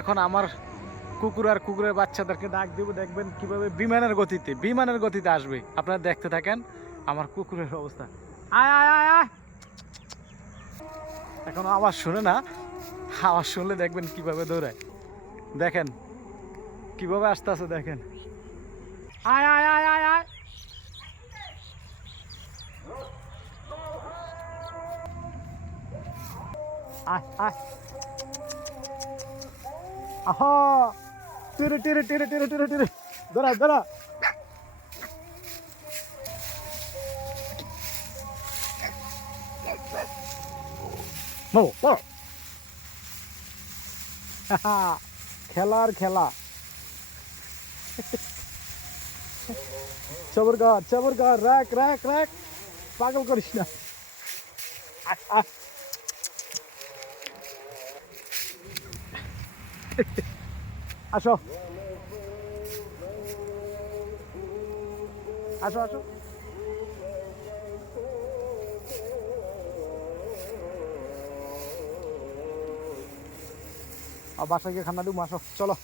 এখন আমার কুকুর আর কুকুরের বাচ্চাদেরকে ডাক দিব, দেখবেন কিভাবে বিমানের গতিতে আসবে। আপনারা দেখতে থাকেন আমার কুকুরের অবস্থা। আয় আয় আয় আয়, এখন আওয়াজ শুনে না, আওয়াজ শুনলে দেখবেন কিভাবে দৌড়ায়। দেখেন কিভাবে আসতে আছে, দেখেন। আয় আয় আয় আয় আয়, আয় আয়, আহা, টিরে টিরে টিরে টিরে টিরে টিরে, দাঁড়া দাঁড়া। খেলার খেলা, চবর কর, রাখ রাখ রাখ, পাগল করিস না। আসো আসো আসো, বাসায় গিয়ে খানা দিব, আসো চলো।